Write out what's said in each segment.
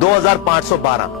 2512।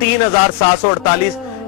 3748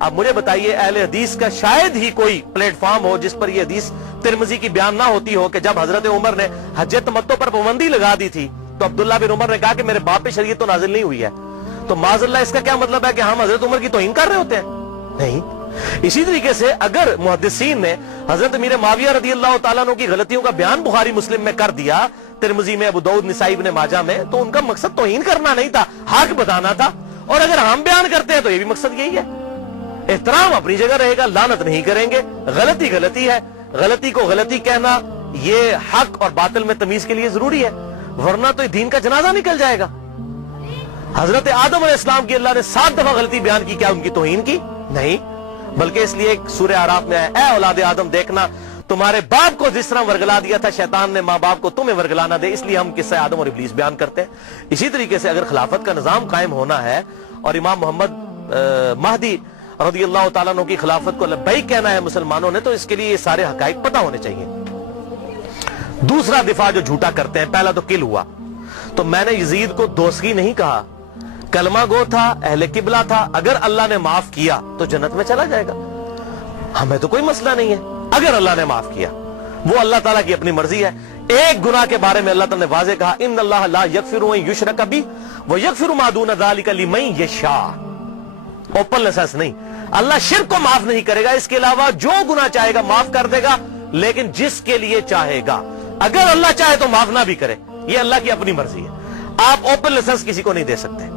اب مجھے بتائیے اہل حدیث کا شاید ہی کوئی پلیٹ فارم ہو جس پر یہ حدیث ترمذی کی بیان نہ ہوتی ہو کہ جب حضرت عمر نے حج تمتع پر پابندی لگا دی تھی تو عبداللہ بن عمر نے کہا کہ میرے باپ پہ شریعت تو نازل نہیں ہوئی ہے. تو معاذ اللہ اس کا کیا مطلب ہے کہ ہم حضرت عمر کی توہین کر رہے ہوتے ہیں؟ نہیں. اسی طریقے سے اگر محدثین نے حضرت امیر معاویہ رضی اللہ تعالیٰ عنہ کی غلطیوں کا بیان بخاری مسلم میں کر دیا, ترمذی میں, ابو داؤد, نسائی, ابن ماجہ میں, تو ان کا مقصد توہین کرنا نہیں تھا, حق بتانا تھا. اور اگر ہم بیان کرتے ہیں تو یہ بھی مقصد یہی ہے. احترام اپنی جگہ رہے گا, لعنت نہیں کریں گے. غلطی غلطی ہے, غلطی کو غلطی کہنا یہ حق اور باطل میں تمیز کے لیے ضروری ہے, ورنہ تو دین کا جنازہ نکل جائے گا. حضرت آدم علیہ السلام کی اللہ نے 7 دفعہ غلطی بیان کی, کیا ان کی توہین کی؟ نہیں, بلکہ اس لیے سورہ اعراف میں اے اولاد آدم دیکھنا تمہارے باپ کو جس طرح ورگلا دیا تھا شیطان نے ماں باپ کو, تمہیں ورگلانا دے, اس لیے ہم قصہ آدم اور ابلیس بیان کرتے ہیں. اسی طریقے سے اگر خلافت کا نظام قائم ہونا ہے اور امام محمد مہدی رضی اللہ تعالیٰ عنہ کی خلافت کو لبیک کہنا ہے مسلمانوں نے, تو اس کے لیے یہ سارے حقائق پتہ ہونے چاہیے. دوسرا دفاع جو جھوٹا کرتے ہیں, پہلا تو قل ہوا, تو میں نے یزید کو دوسری نہیں کہا, کلمہ گو تھا, اہل قبلہ تھا, اگر اللہ نے معاف کیا تو جنت میں چلا جائے گا, ہمیں تو کوئی مسئلہ نہیں ہے. اگر اللہ نے معاف کیا وہ اللہ تعالیٰ کی اپنی مرضی ہے. ایک گناہ کے بارے میں اللہ تعالیٰ نے واضح کہا, ان اللہ لا یغفر ان یشرک بہ ویغفر ما دون ذلک لمن یشاء. اوپن لائسنس نہیں, اللہ شرک کو معاف نہیں کرے گا, اس کے علاوہ جو گناہ چاہے گا معاف کر دے گا, لیکن جس کے لیے چاہے گا. اگر اللہ چاہے تو معاف نہ بھی کرے, یہ اللہ کی اپنی مرضی ہے. آپ اوپن لائسنس کسی کو نہیں دے سکتے.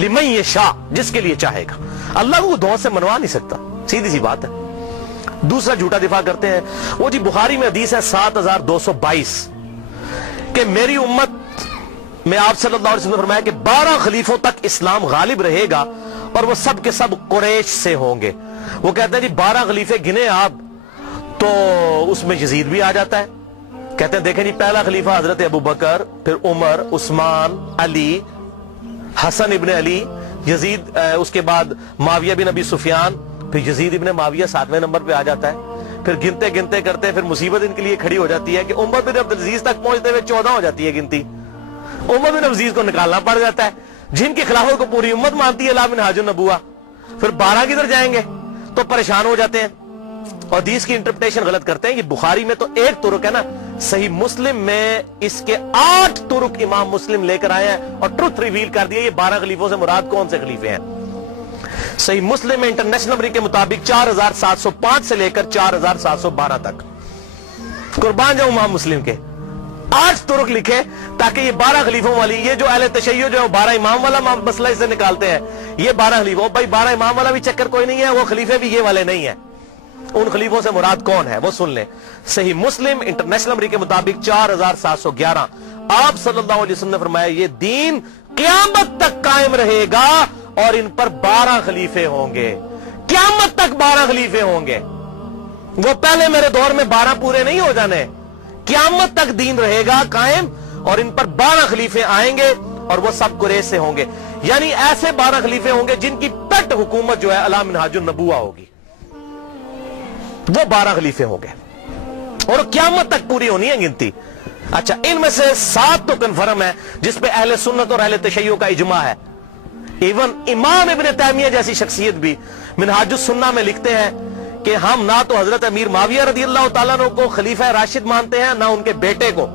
لمن یشاء, جس کے لیے چاہے گا. اللہ کو دعا سے منوا نہیں سکتا, سیدھی سی بات ہے. دوسرا جھوٹا دفاع کرتے ہیں, وہ جی بخاری میں حدیث ہے 7222 کہ میری امت میں آپ صلی اللہ علیہ وسلم نے فرمایا کہ 12 خلیفوں تک اسلام غالب رہے گا اور وہ سب کے سب قریش سے ہوں گے. وہ کہتے ہیں جی 12 خلیفے گنے آپ, تو اس میں یزید بھی آ جاتا ہے. کہتے ہیں دیکھیں جی پہلا خلیفہ حضرت ابو بکر, پھر عمر, عثمان, علی, حسن ابن علی, یزید, اس کے بعد معاویہ بن ابی سفیان, پھر یزید ابن معاویہ 7ویں نمبر پہ آ جاتا ہے. پھر گنتے گنتے کرتے پھر مصیبت ان کے لیے کھڑی ہو جاتی ہے کہ عمر بن عبدالعزیز تک پہنچتے ہوئے 14 ہو جاتی ہے گنتی. عمر بن عبدالعزیز کو نکالنا پڑ جاتا ہے, جن کی خلافت کو پوری امت مانتی ہے, لا منہاج النبوہ. پھر 12 کدھر جائیں گے, تو پریشان ہو جاتے ہیں اور حدیث کی انٹرپریٹیشن غلط کرتے ہیں. یہ بخاری میں تو ایک طرق ہے نا, صحیح مسلم میں اس کے 8 طرق امام مسلم لے کر آئے ہیں اور ٹروتھ ریویل کر دیا. یہ 12 خلیفوں سے مراد کون سے خلیفے ہیں؟ صحیح مسلم میں انٹرنیشنل نمبر کے مطابق 4705 سے لے کر 4712 تک. قربان جاؤں امام مسلم کے 8 طرق لکھے تاکہ یہ 12 خلیفوں والی, یہ جو اہل تشیع جو ہے 12 امام والا مسئلہ اسے نکالتے ہیں, یہ 12 خلیفوں, بھائی 12 امام والا بھی چکر کوئی نہیں ہے, وہ خلیفے بھی یہ والے نہیں ہیں. ان خلیفوں سے مراد کون ہے وہ سن لیں. صحیح مسلم انٹرنیشنل نمبر کے مطابق 4711. آپ صلی اللہ علیہ وسلم نے فرمایا یہ دین قیامت تک قائم رہے گا اور ان پر 12 خلیفے ہوں گے. قیامت تک 12 خلیفے ہوں گے. وہ پہلے میرے دور میں 12 پورے نہیں ہو جانے, قیامت تک دین رہے گا قائم اور ان پر 12 خلیفے آئیں گے اور وہ سب قریش سے ہوں گے. یعنی ایسے 12 خلیفے ہوں گے جن کی پٹ حکومت جو ہے علی منہاج النبوہ ہوگی, وہ 12 خلیفے ہوں گے اور قیامت تک پوری ہونی ہے گنتی. اچھا, ان میں سے 7 تو کنفرم ہے جس پہ اہل سنت اور اہل تشیع کا اجماع ہے. ایون امام ابن تیمیہ جیسی شخصیت بھی منہاج السنہ میں لکھتے ہیں کہ ہم نہ تو حضرت امیر معاویہ رضی اللہ تعالیٰ عنہ کو خلیفہ راشد مانتے ہیں, نہ ان کے بیٹے کو.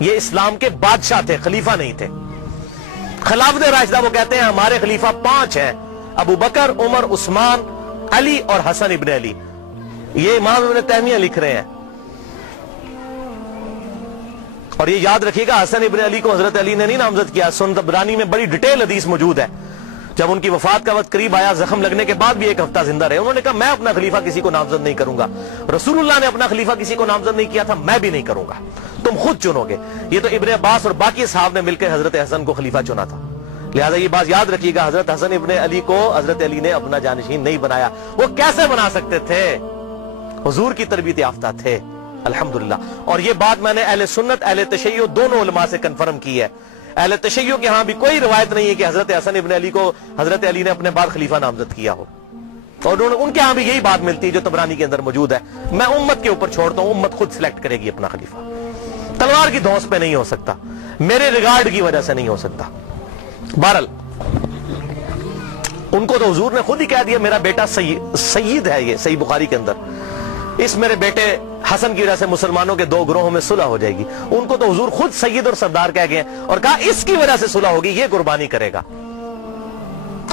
یہ اسلام کے بادشاہ تھے, خلیفہ نہیں تھے. خلافت راشدہ وہ کہتے ہیں ہمارے خلیفہ 5 ہیں, ابو بکر, عمر, عثمان, علی اور حسن ابن علی. یہ امام ابن تیمیہ لکھ رہے ہیں. اور یہ یاد رکھیے گا حسن ابن علی کو حضرت علی نے نہیں نامزد کیا. سنن طبرانی میں بڑی ڈیٹیل حدیث موجود ہے. جب ان کی وفات کا وقت قریب آیا, زخم لگنے کے بعد بھی 1 ہفتہ زندہ رہے, انہوں نے کہا میں اپنا خلیفہ کسی کو نامزد نہیں کروں گا. رسول اللہ نے اپنا خلیفہ کسی کو نامزد نہیں کیا تھا, میں بھی نہیں کروں گا, تم خود چنو گے. یہ تو ابن عباس اور باقی صحابہ نے مل کر حضرت حسن کو خلیفہ چنا تھا. لہذا یہ بات یاد رکھیے گا, حضرت حسن ابن علی کو حضرت علی نے اپنا جانشین نہیں بنایا. وہ کیسے بنا سکتے تھے؟ حضور کی تربیت یافتہ تھے الحمدللہ. اور یہ بات میں نے اہل سنت اہل تشیع دونوں علماء سے کنفرم کی ہے. اہل تشیع کے ہاں بھی کوئی روایت نہیں ہے کہ حضرت حسن ابن علی کو حضرت علی نے اپنے بعد خلیفہ نامزد کیا ہو, اور ان کے ہاں بھی یہی بات ملتی ہے جو طبرانی کے اندر موجود ہے. میں امت کے اوپر چھوڑتا ہوں, امت خود سلیکٹ کرے گی اپنا خلیفہ. تلوار کی دھونس پہ نہیں ہو سکتا, میرے ریگارڈ کی وجہ سے نہیں ہو سکتا. بہرحال ان کو تو حضور نے خود ہی کہہ دیا میرا بیٹا سید ہے، یہ صحیح بخاری کے اندر، اس میرے بیٹے حسن کی وجہ سے مسلمانوں کے دو گروہوں میں صلح ہو جائے گی. ان کو تو حضور خود سید اور سردار کہہ گئے اور کہا اس کی وجہ سے صلح ہوگی، یہ قربانی کرے گا.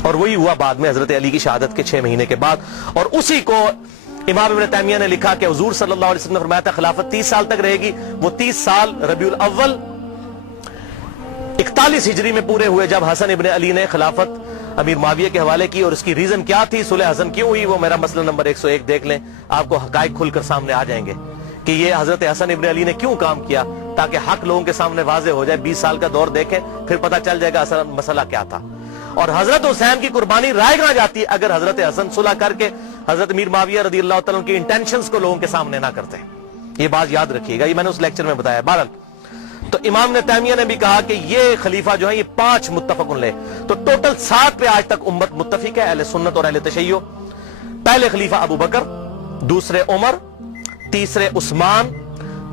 اور وہی ہوا بعد میں حضرت علی کی شہادت کے 6 مہینے کے بعد. اور اسی کو امام ابن تیمیہ نے لکھا کہ حضور صلی اللہ علیہ وسلم نے فرمایا تھا خلافت 30 سال تک رہے گی. وہ 30 سال ربیع الاول 41 ہجری میں پورے ہوئے جب حسن ابن علی نے خلافت امیر معاویہ کے حوالے کی. اور اس کی ریزن کیا تھی، صلح حسن کیوں ہوئی، وہ میرا مسئلہ نمبر 101 دیکھ لیں، آپ کو حقائق کھل کر سامنے آ جائیں گے کہ یہ حضرت حسن ابن علی نے کیوں کام کیا، تاکہ حق لوگوں کے سامنے واضح ہو جائے. 20 سال کا دور دیکھیں پھر پتہ چل جائے گا اصل مسئلہ کیا تھا. اور حضرت حسین کی قربانی رائے گاں جاتی اگر حضرت حسن صلح کر کے حضرت امیر معاویہ رضی اللہ تعالیٰ کی انٹینشنز کو لوگوں کے سامنے نہ کرتے. یہ بات یاد رکھیے گا، یہ میں نے اس لیکچر میں بتایا. بہرحال تو امام نے تیمیہ نے بھی کہا کہ یہ خلیفہ جو ہے یہ 5 متفق علیہ، تو ٹوٹل 7 پہ آج تک امت متفق ہے، اہل سنت اور اہل تشیع. پہلے خلیفہ ابو بکر، دوسرے عمر، تیسرے عثمان،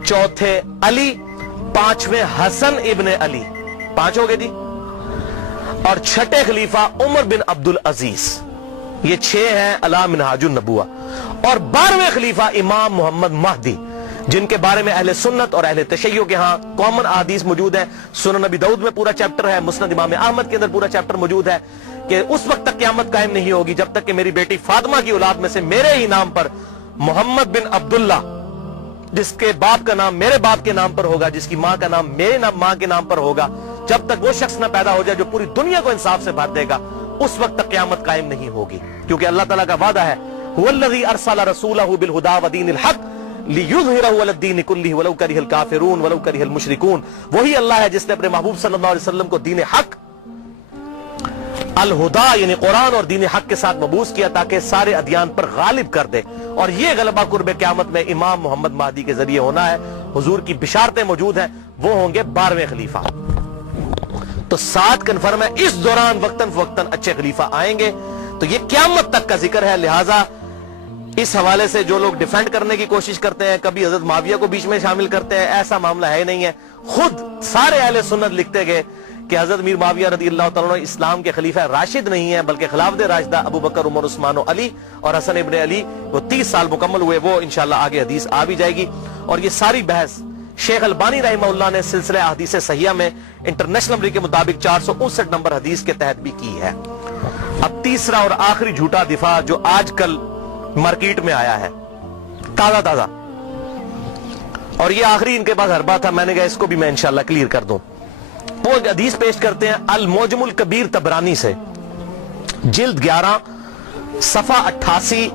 چوتھے علی، 5ویں حسن ابن علی، 5 ہو گئے جی. اور چھٹے خلیفہ عمر بن عبد العزیز. یہ 6 ہیں علی منہاج النبوہ. اور 12ویں خلیفہ امام محمد مہدی، جن کے بارے میں اہل سنت اور اہل تشیع کے ہاں کامن احادیث موجود ہیں. سنن نبی داؤد میں پورا چیپٹر ہے، مسند امام احمد کے اندر پورا چیپٹر موجود ہے کہ اس وقت تک قیامت قائم نہیں ہوگی جب تک کہ میری بیٹی فاطمہ کی اولاد میں سے میرے ہی نام پر محمد بن عبداللہ، جس کے باپ کا نام میرے باپ کے نام پر ہوگا، جس کی ماں کا نام میرے ماں کے نام پر ہوگا، جب تک وہ شخص نہ پیدا ہو جائے جو پوری دنیا کو انصاف سے بھر دے گا، اس وقت تک قیامت قائم نہیں ہوگی. کیونکہ اللہ تعالیٰ کا وعدہ ہے هو الذی ارسل رسولہ بالہدی ودین الحق لیظہرہ علی الدین کلہ ولو کرہ الکافرون ولو کرہ المشرکون. وہی اللہ ہے جس نے اپنے محبوب صلی اللہ علیہ وسلم کو دین حق، الہدا یعنی قرآن اور دین حق کے ساتھ مبعوث کیا تاکہ سارے ادیان پر غالب کر دے. اور یہ غلبہ قرب قیامت میں امام محمد مہدی کے ذریعے ہونا ہے. حضور کی بشارتیں موجود ہیں، وہ ہوں گے 12ویں خلیفہ. تو 7 کنفرم ہے، اس دوران وقتاً فوقتاً اچھے خلیفہ آئیں گے. تو یہ قیامت تک کا ذکر ہے. لہٰذا اس حوالے سے جو لوگ ڈیفینڈ کرنے کی کوشش کرتے ہیں، کبھی حضرت معاویہ کو بیچ میں شامل کرتے ہیں، ایسا معاملہ ہے نہیں ہے. خود سارے اہل سنت لکھتے گئے کہ حضرت امیر معاویہ رضی اللہ تعالیٰ عنہ اسلام کے خلیفہ راشد نہیں ہیں، بلکہ خلافت راشدہ ابو بکر، عمر، عثمان و علی اور حسن ابن علی، وہ 30 سال مکمل ہوئے. وہ انشاءاللہ آگے حدیث آ بھی جائے گی. اور یہ ساری بحث شیخ البانی رحمہ اللہ نے سلسلہ احادیث صحیحہ میں انٹرنیشنل نمبر کے مطابق 459 نمبر حدیث کے تحت بھی کی ہے. اب تیسرا اور آخری جھوٹا دفاع جو آج کل مارکیٹ میں آیا ہے تازہ، اور یہ آخری ان کے پاس حربہ تھا، میں نے کہا اس کو بھی میں انشاءاللہ کلیئر کر دوں. وہ حدیث پیش کرتے ہیں المعجم الکبیر طبرانی سے، جلد 11 صفحہ 88،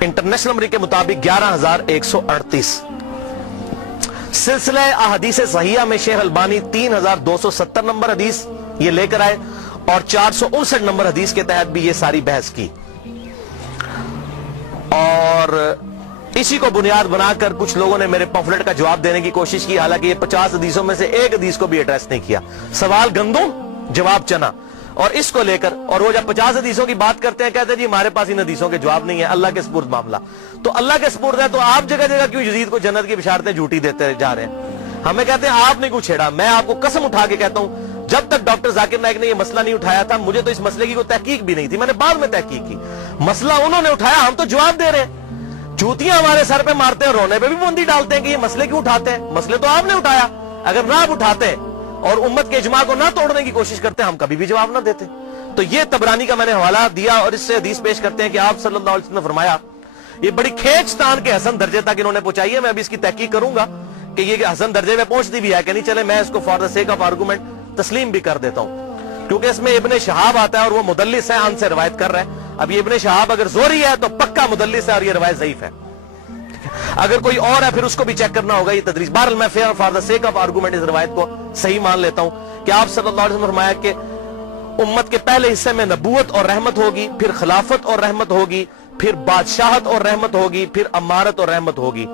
انٹرنیشنل نمبر کے مطابق 11138. سلسلہ احادیث صحیحہ میں شیخ البانی 3270 نمبر حدیث یہ لے کر آئے، اور 459 نمبر حدیث کے تحت بھی یہ ساری بحث کی. اور اسی کو بنیاد بنا کر کچھ لوگوں نے میرے پمفلٹ کا جواب دینے کی کوشش کی، حالانکہ یہ 50 حدیثوں میں سے ایک حدیث کو بھی ایڈریس نہیں کیا. سوال گندم، جواب چنا، اور اس کو لے کر، اور وہ جب 50 حدیثوں کی بات کرتے ہیں کہتے ہیں جی ہمارے پاس ان حدیثوں کے جواب نہیں ہے، اللہ کے سپرد معاملہ. تو اللہ کے سپرد ہے تو آپ جگہ جگہ کیوں یزید کو جنت کی بشارتیں جھوٹی دیتے جا رہے ہیں؟ ہمیں کہتے ہیں آپ نے کیوں چھیڑا. میں آپ کو قسم اٹھا کے کہتا ہوں جب تک ڈاکٹر ذاکر نائک نے یہ مسئلہ نہیں اٹھایا تھا، مجھے تو اس مسئلے کی کوئی تحقیق بھی نہیں تھی، میں نے بعد میں تحقیق کی. مسئلہ انہوں نے اٹھایا، ہم تو جواب دے رہے ہیں. جوتیاں ہمارے سر پہ مارتے ہیں، رونے پہ بھی بوندی ڈالتے ہیں کہ یہ مسئلے کیوں اٹھاتے ہیں. مسئلے تو آپ نے اٹھایا، اگر نہ آپ اٹھاتے اور امت کے اجماع کو نہ توڑنے کی کوشش کرتے ہم کبھی بھی جواب نہ دیتے. تو یہ طبرانی کا میں نے حوالہ دیا، اور اس سے حدیث پیش کرتے ہیں کہ آپ صلی اللہ علیہ وسلم نے فرمایا، یہ بڑی کھینچ تان کے حسن درجے تک انہوں نے پہنچائی ہے. میں ابھی اس کی تحقیق کروں گا کہ یہ حسن درجے میں پہنچتی بھی ہے کہ نہیں. چلے میں اس کو for the sake of argument تسلیم بھی کر دیتا ہوں، کیونکہ اس میں ابن شہاب آتا ہے اور وہ مدلس ہے، ان سے روایت کر رہا ہے. اب یہ ابن شہاب اگر زوری ہے تو پکا مدلس ہے اور یہ روایت ضعیف ہے. اگر کوئی اور ہے پھر اس کو بھی چیک کرنا ہوگا. یہ تدریس بہرحال میں for the sake of argument اس روایت کو صحیح مان لیتا ہوں کہ آپ صلی اللہ علیہ وسلم نے فرمایا کہ امت کے پہلے حصے میں نبوت اور رحمت ہوگی، پھر خلافت اور رحمت ہوگی، پھر بادشاہت اور رحمت ہوگی، پھر امارت اور رحمت ہوگی.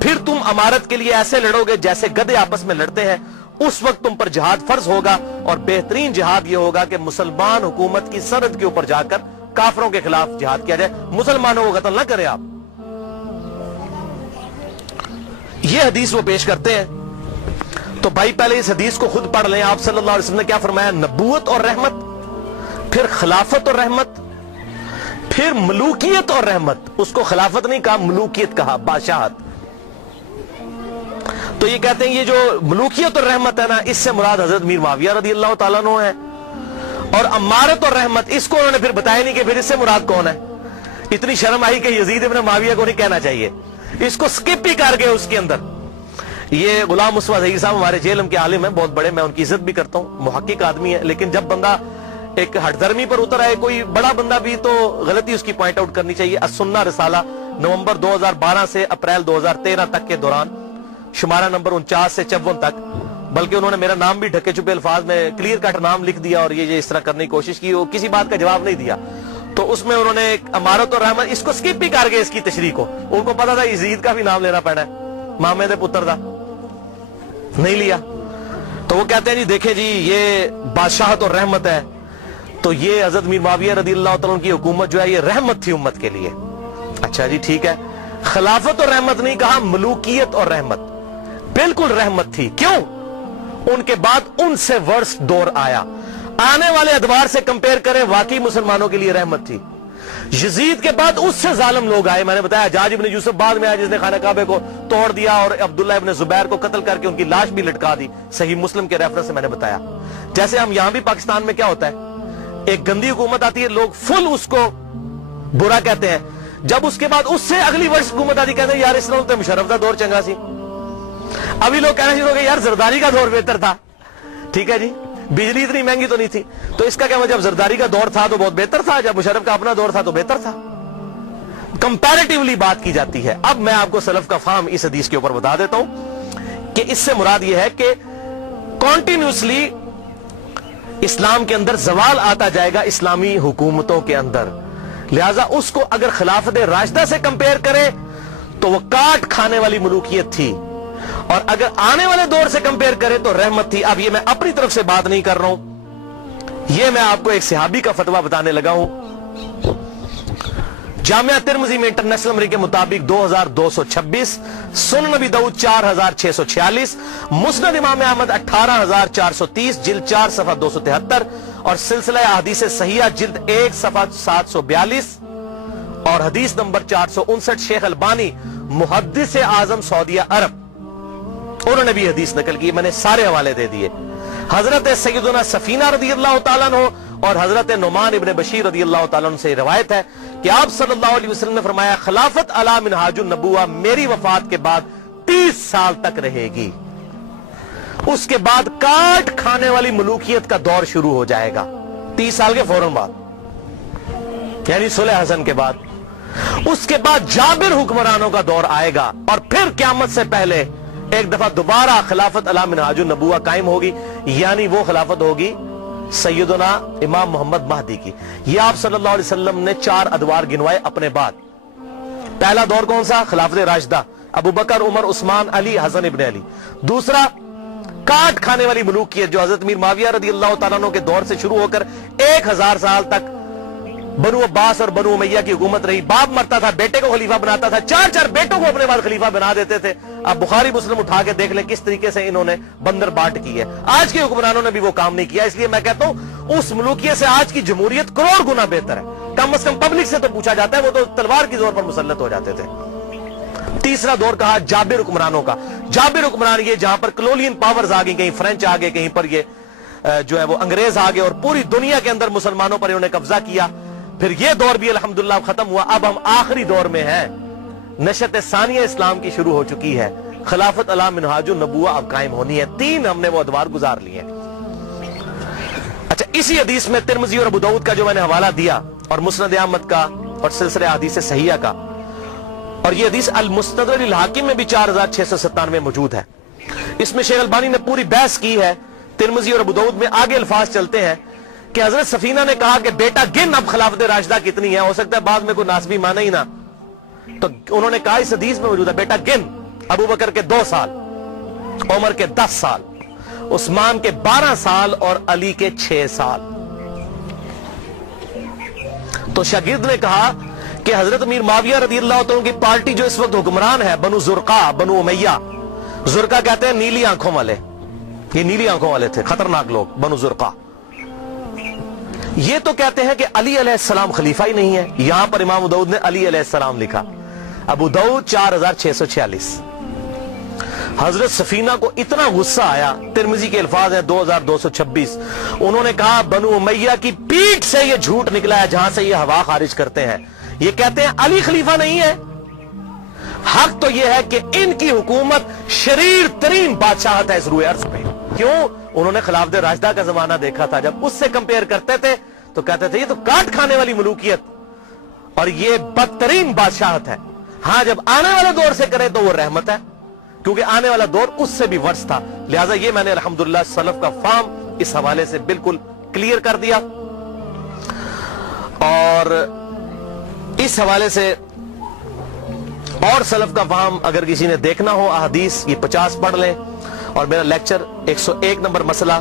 پھر تم امارت کے لیے ایسے لڑو گے جیسے گدھے آپس میں لڑتے ہیں. اس وقت تم پر جہاد فرض ہوگا، اور بہترین جہاد یہ ہوگا کہ مسلمان حکومت کی سرحد کے اوپر جا کر کافروں کے خلاف جہاد کیا جائے، مسلمانوں کو قتل نہ کرے آپ. یہ حدیث وہ پیش کرتے ہیں. تو بھائی پہلے اس حدیث کو خود پڑھ لیں. آپ صلی اللہ علیہ وسلم نے کیا فرمایا؟ نبوت اور رحمت، پھر خلافت اور رحمت، پھر ملوکیت اور رحمت، اس کو خلافت نہیں کہا، ملوکیت کہا، بادشاہت. تو یہ کہتے ہیں یہ جو ملوکیت اور رحمت ہے نا، اس سے مراد حضرت میر معاویہ رضی اللہ تعالیٰ عنہ ہے. اور امارت اور رحمت اس کو انہوں نے پھر بتایا نہیں کہ پھر اس سے مراد کون ہے. اتنی شرم آئی کہ یزید ابن معاویہ کو نہیں کہنا چاہیے، اس کو سکپ ہی کر گئے اس کے اندر. یہ غلام مصطفیٰ ظہیر صاحب ہمارے جیلم کے عالم ہیں، بہت بڑے، میں ان کی عزت بھی کرتا ہوں، محقق آدمی ہے، لیکن جب بندہ ایک ہٹ درمی پر اتر آئے، کوئی بڑا بندہ بھی، تو غلطی اس کی پوائنٹ آؤٹ کرنی چاہیے. السنہ رسالہ نومبر 2012 سے اپریل 2013 تک کے دوران، شمارہ نمبر 49 سے 54 تک، بلکہ انہوں نے میرا نام بھی ڈھکے چھپے الفاظ میں کلیئر کٹ نام لکھ دیا اور یہ اس طرح کرنے کی کوشش کی، وہ کسی بات کا جواب نہیں دیا. تو اس میں انہوں نے امارت اور رحمت اس کو سکپ بھی کر گئے، اس کی تشریح کو. ان کو پتا تھا یزید کا بھی نام لینا پڑنا ہے، مامے دے پتر دا، نہیں لیا. تو وہ کہتے ہیں جی دیکھیں جی یہ بادشاہت اور رحمت ہے، تو یہ حضرت میر معاویہ رضی اللہ تعالیٰ کی حکومت جو ہے یہ رحمت تھی امت کے لیے. اچھا جی ٹھیک ہے، خلافت اور رحمت نہیں کہا، ملوکیت اور رحمت. بالکل رحمت تھی. کیوں؟ ان کے بعد ان سے ورس دور آیا. آنے والے ادوار سے کمپیر کریں، واقعی مسلمانوں کے لیے رحمت تھی. یزید کے بعد اس سے ظالم لوگ آئے. میں نے بتایا حجاج ابن یوسف بعد میں آیا، جس نے خانہ کعبہ کو توڑ دیا اور عبداللہ ابن زبیر کو قتل کر کے ان کی لاش بھی لٹکا دی. صحیح مسلم کے ریفرنس سے میں نے بتایا. جیسے ہم یہاں بھی پاکستان میں کیا ہوتا ہے، ایک گندی حکومت آتی ہے، لوگ فل اس کو برا کہتے ہیں. جب اس کے بعد اس سے اگلی ورس حکومت آتی، کہتے ہیں یار اس طرح مشرف کا دور چنگا سی. ابھی لوگ کہنا شروع ہو گئے یار زرداری کا دور بہتر تھا. ٹھیک ہے جی، بجلی اتنی مہنگی تو نہیں تھی. تو اس کا کیا مطلب، جب زرداری کا دور تھا تو بہت بہتر تھا، جب مشرف کا اپنا دور تھا تو بہتر تھا. کمپیریٹیولی بات کی جاتی ہے. اب میں آپ کو سلف کا فہم اس حدیث کے اوپر بتا دیتا ہوں کہ اس سے مراد یہ ہے کہ کنٹینیوسلی اسلام کے اندر زوال آتا جائے گا اسلامی حکومتوں کے اندر. لہذا اس کو اگر خلافت راشدہ سے کمپیئر کرے تو وہ کاٹ کھانے والی ملوکیت تھی، اور اگر آنے والے دور سے کمپیئر کرے تو رحمت تھی. اب یہ میں اپنی طرف سے بات نہیں کر رہا ہوں، یہ میں آپ کو ایک صحابی کا فتویٰ بتانے لگا ہوں. جامعہ ترمذی میں انٹرنیشنل نمبر کے مطابق 2226، سنن نبی داؤد 4646، مسند امام احمد 18430، جلد 4 صفحہ 273، اور سلسلہ احادیث صحیحہ جلد 1 صفحہ 742، اور حدیث نمبر 459. شیخ البانی محدث اعظم سعودیہ عرب، انہوں نے بھی حدیث نقل کی. میں نے سارے حوالے دے دیے. حضرت سیدنا سفینہ رضی اللہ تعالیٰ عنہ اور حضرت نعمان ابن بشیر رضی اللہ تعالیٰ عنہ سے روایت ہے کہ آپ صلی اللہ علیہ وسلم نے فرمایا خلافت علی منہاج النبوہ میری وفات کے بعد 30 سال تک رہے گی. اس کے بعد کاٹ کھانے والی ملوکیت کا دور شروع ہو جائے گا 30 سال کے فوراً بعد، یعنی صلح حسن کے بعد. اس کے بعد جابر حکمرانوں کا دور آئے گا، اور پھر قیامت سے پہلے ایک دفعہ دوبارہ خلافت علی منہاج النبوہ قائم ہوگی، یعنی وہ خلافت ہوگی سیدنا امام محمد مہدی کی. یہ آپ صلی اللہ علیہ وسلم نے 4 ادوار گنوائے اپنے بعد. پہلا دور کون سا؟ خلافت راشدہ، ابو بکر، عمر، عثمان، علی، حسن ابن علی. دوسرا کاٹ کھانے والی ملوکیت جو حضرت میر معاویہ رضی اللہ تعالیٰ عنہ کے دور سے شروع ہو کر 1000 سال تک بنو عباس اور بنو امیہ کی حکومت رہی. باپ مرتا تھا بیٹے کو خلیفہ بناتا تھا، 4 بیٹوں کو اپنے بعد خلیفہ بنا دیتے تھے. اب بخاری مسلم اٹھا کے دیکھ لیں کس طریقے سے انہوں نے بندر بانٹ کی ہے. آج کے حکمرانوں نے بھی وہ کام نہیں کیا. اس لیے میں کہتا ہوں اس ملوکیت سے آج کی جمہوریت کروڑ گنا بہتر ہے. کم از کم پبلک سے تو پوچھا جاتا ہے، وہ تو تلوار کی زور پر مسلط ہو جاتے تھے. تیسرا دور کہا جابر حکمرانوں کا. جابر حکمران یہ جہاں پر کلولین پاورز آ گئی، کہیں فرینچ آ گئے، کہیں پر یہ جو ہے وہ انگریز آ گئے، اور پوری دنیا کے اندر مسلمانوں پر انہوں نے قبضہ کیا. پھر یہ دور بھی الحمدللہ ختم ہوا. اب ہم آخری دور میں ہیں، نشأت ثانیہ اسلام کی شروع ہو چکی ہے. خلافت علی منہاج النبوہ اب قائم ہونی ہے. 3 ہم نے وہ ادوار گزار لیے. اچھا، اسی حدیث میں ترمذی اور ابو داؤد کا جو میں نے حوالہ دیا، اور مسند احمد کا، اور سلسلہ حدیث صحیحہ کا، اور یہ حدیث المستدرک للحاکم میں بھی 4697 موجود ہے. اس میں شیخ البانی نے پوری بحث کی ہے. ترمذی اور ابو داؤد میں آگے الفاظ چلتے ہیں کہ حضرت سفینہ نے کہا کہ بیٹا گن اب خلافت راشدہ کتنی ہے، ہو سکتا ہے بعد میں کوئی ناسبی مانے ہی نہ. تو انہوں نے کہا اس حدیث میں موجود ہے بیٹا گن، ابو بکر کے 2 سال، عمر کے 10 سال، عثمان کے 12 سال، اور علی کے 6 سال. تو شاگرد نے کہا کہ حضرت میر معاویہ رضی اللہ عنہ کی پارٹی جو اس وقت حکمران ہے، بنو زرقا، بنو امیہ. زرقا کہتے ہیں نیلی آنکھوں والے، یہ نیلی آنکھوں والے تھے، خطرناک لوگ، بنو زرقا. یہ تو کہتے ہیں کہ علی علیہ السلام خلیفہ ہی نہیں ہے. یہاں پر امام ابو داؤد نے علی علیہ السلام لکھا. ابو داؤد 4646. حضرت سفینہ کو اتنا غصہ آیا, ترمذی کے الفاظ ہیں 2226, انہوں نے کہا بنو امیہ کی پیٹھ سے یہ جھوٹ نکلا ہے جہاں سے یہ ہوا خارج کرتے ہیں. یہ کہتے ہیں علی خلیفہ نہیں ہے. حق تو یہ ہے کہ ان کی حکومت شریر ترین بادشاہت ہے اس روئے ارض پہ. کیوں؟ انہوں نے خلافت راشدہ کا زمانہ دیکھا تھا. جب اس سے کمپیئر کرتے تھے تو کہتے تھے یہ تو کاٹ کھانے والی ملوکیت اور یہ بدترین بادشاہت ہے. ہاں جب آنے والا دور سے کرے تو وہ رحمت ہے, کیونکہ آنے والا دور اس سے بھی ورس تھا. لہٰذا یہ میں نے الحمدللہ سلف کا فہم اس حوالے سے بالکل کلیئر کر دیا. اور اس حوالے سے اور سلف کا فہم اگر کسی نے دیکھنا ہو احادیث, یہ 50 پڑھ لیں. اور میرا لیکچر 101 نمبر مسئلہ,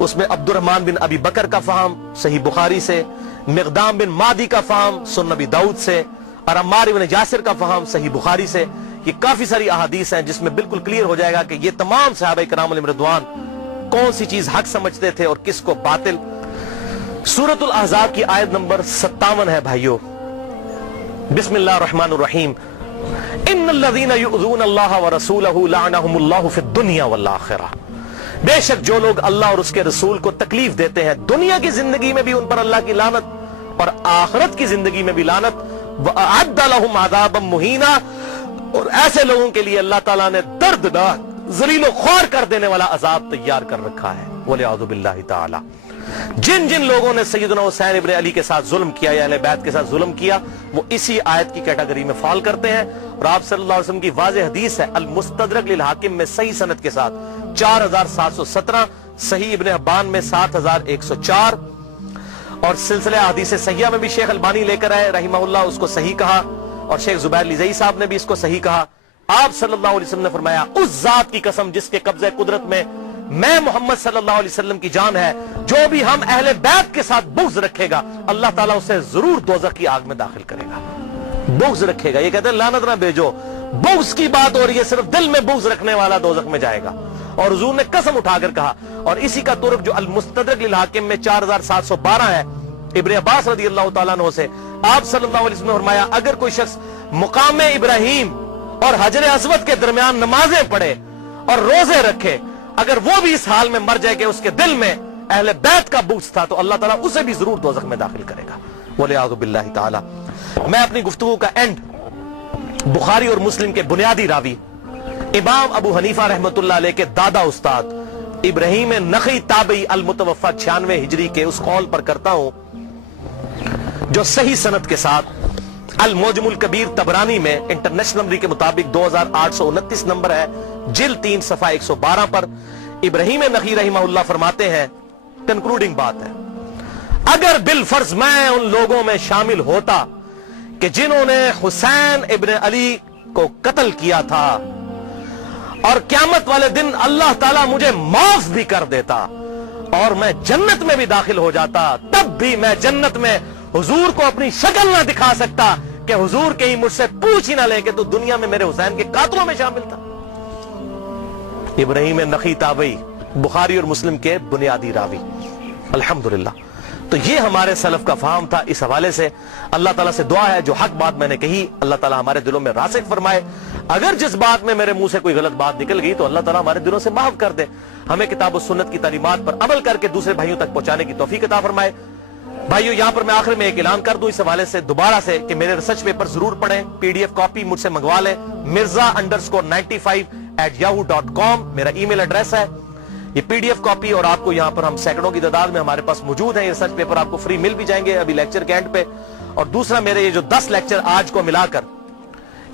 اس میں عبد الرحمن بن ابی بکر کا فہم صحیح بخاری سے, مقدام بن مادی کا فہم سنن نبی داؤد سے, اور عمار بن یاسر کا فہم صحیح بخاری سے. یہ کافی ساری احادیث ہیں جس میں بالکل کلیئر ہو جائے گا کہ یہ تمام صحابہ کرام علیہم رضوان کون سی چیز حق سمجھتے تھے اور کس کو باطل. سورۃ الاحزاب کی آیت نمبر 57 ہے بھائیو. بسم اللہ الرحمن الرحیم. ان الذین یؤذون اللہ ورسولہ لعنہم اللہ فی الدنیا والآخرہ. بے شک جو لوگ اللہ اور اس کے رسول کو تکلیف دیتے ہیں, دنیا کی زندگی میں بھی ان پر اللہ کی لعنت اور آخرت کی زندگی میں بھی لعنت. وَأَعَدَّ لَهُمْ عَذَابًا مُهِينًا, اور ایسے لوگوں کے لیے اللہ تعالیٰ نے دردناک, ذلیل و خوار کر دینے والا عذاب تیار کر رکھا ہے. وَلِعَوْذُ بِاللَّهِ تَعَالَى. جن جن لوگوں نے سیدنا حسین ابن علی کے ساتھ ظلم کیا یا اہل بیت کے ساتھ ظلم کیا, وہ اسی آیت کی کیٹیگری میں فال کرتے ہیں. اور آپ صلی اللہ علیہ وسلم کی واضح حدیث ہے المستدرک للحاکم میں صحیح سند کے ساتھ 4717, صحیح ابن حبان میں 7104, اور سلسلہ حدیث صحیحہ میں بھی شیخ البانی لے کر آئے رحمہ اللہ, اس کو صحیح کہا, اور شیخ زبیر لزئی صاحب نے بھی اس کو صحیح کہا. آپ صلی اللہ علیہ وسلم نے فرمایا اس ذات کی قسم جس کے قبضہ قدرت میں میں محمد صلی اللہ علیہ وسلم کی جان ہے, جو بھی ہم اہل بیت کے ساتھ بغض رکھے گا اللہ تعالیٰ اسے ضرور دوزخ کی آگ میں داخل کرے گا. بغض رکھے گا, یہ کہتے ہیں لعنت نہ بھیجو, بغض کی بات ہو رہی ہے, صرف دل میں بغض رکھنے والا دوزخ میں جائے گا. اور حضور نے قسم اٹھا کر کہا, اور اسی کا طرق جو المستدرک للحاکم میں 4712 ہے ابن عباس رضی اللہ تعالیٰ عنہ سے, آپ صلی اللہ علیہ وسلم نے فرمایا اگر کوئی شخص مقام ابراہیم اور حجر اسود کے درمیان نمازیں پڑھے اور روزے رکھے, اگر وہ بھی اس حال میں مر جائے کہ اس کے دل میں اہل بیت کا بغض تھا تو اللہ تعالیٰ اسے بھی ضرور دوزخ میں داخل کرے گا. وَلِعَوْذُ بِاللَّهِ تَعَالَى. میں اپنی گفتگو کا اینڈ بخاری اور مسلم کے بنیادی راوی امام ابو حنیفہ رحمت اللہ علیہ کے دادا استاد ابراہیم نخعی تابعی المتوفى 96 ہجری کے اس قول پر کرتا ہوں جو صحیح سند کے ساتھ المعجم الکبیر طبرانی میں انٹرنیشنل نمبر کے مطابق 2829 نمبر ہے, جلد 3 صفحہ 112 پر ابراہیم نخعی رحمہ اللہ فرماتے ہیں, کنکلوڈنگ بات ہے, اگر بالفرض میں ان لوگوں میں شامل ہوتا کہ جنہوں نے حسین ابن علی کو قتل کیا تھا, اور قیامت والے دن اللہ تعالیٰ مجھے معاف بھی کر دیتا اور میں جنت میں بھی داخل ہو جاتا, تب بھی میں جنت میں حضور کو اپنی شکل نہ دکھا سکتا کہ حضور کہیں مجھ سے پوچھ ہی نہ لے کہ تو دنیا میں میرے حسین کے قاتلوں میں شامل تھا. ابراہیم نخعی تابعی بخاری اور مسلم کے بنیادی راوی, الحمدللہ. تو یہ ہمارے سلف کا فہم تھا. اس حوالے سے اللہ تعالیٰ سے دعا ہے جو حق بات میں نے کہی اللہ تعالیٰ ہمارے دلوں میں راسخ فرمائے. اگر جس بات میں میرے منہ سے کوئی غلط بات نکل گئی تو اللہ تعالیٰ ہمارے دلوں سے معاف کر دے, ہمیں کتاب و سنت کی تعلیمات پر عمل کر کے دوسرے بھائیوں تک پہنچانے کی توفیق عطا فرمائے. بھائیو یہاں پر میں آخر میں ایک اعلان کر دوں اس حوالے سے دوبارہ سے کہ میرے ریسرچ پیپر ضرور پڑھیں, PDF کاپی مجھ سے منگوا لیں. mirza_95@yahoo.com میرا ای میل ایڈریس ہے. یہ PDF کاپی اور آپ کو یہاں پر ہم سینکڑوں کی تعداد میں ہمارے پاس موجود ہیں. یہ ریسرچ پیپر آپ کو فری مل بھی جائیں گے ابھی لیکچر کے اینڈ پہ. اور دوسرا میرے یہ جو 10 لیکچر آج کو ملا کر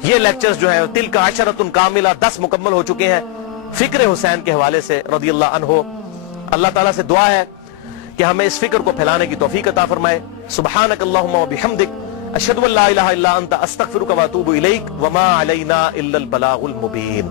یہ لیکچرز جو ہے تلک عشرۃ کاملہ 10 مکمل ہو چکے ہیں فکر حسین کے حوالے سے رضی اللہ عنہ. اللہ تعالیٰ سے دعا ہے کہ ہمیں اس فکر کو پھیلانے کی توفیق عطا فرمائے. سبحانک اللہم و بحمدک اشہد ان لا الہ الا انت استغفرک و اتوب الیک وما علینا الا البلاغ المبین.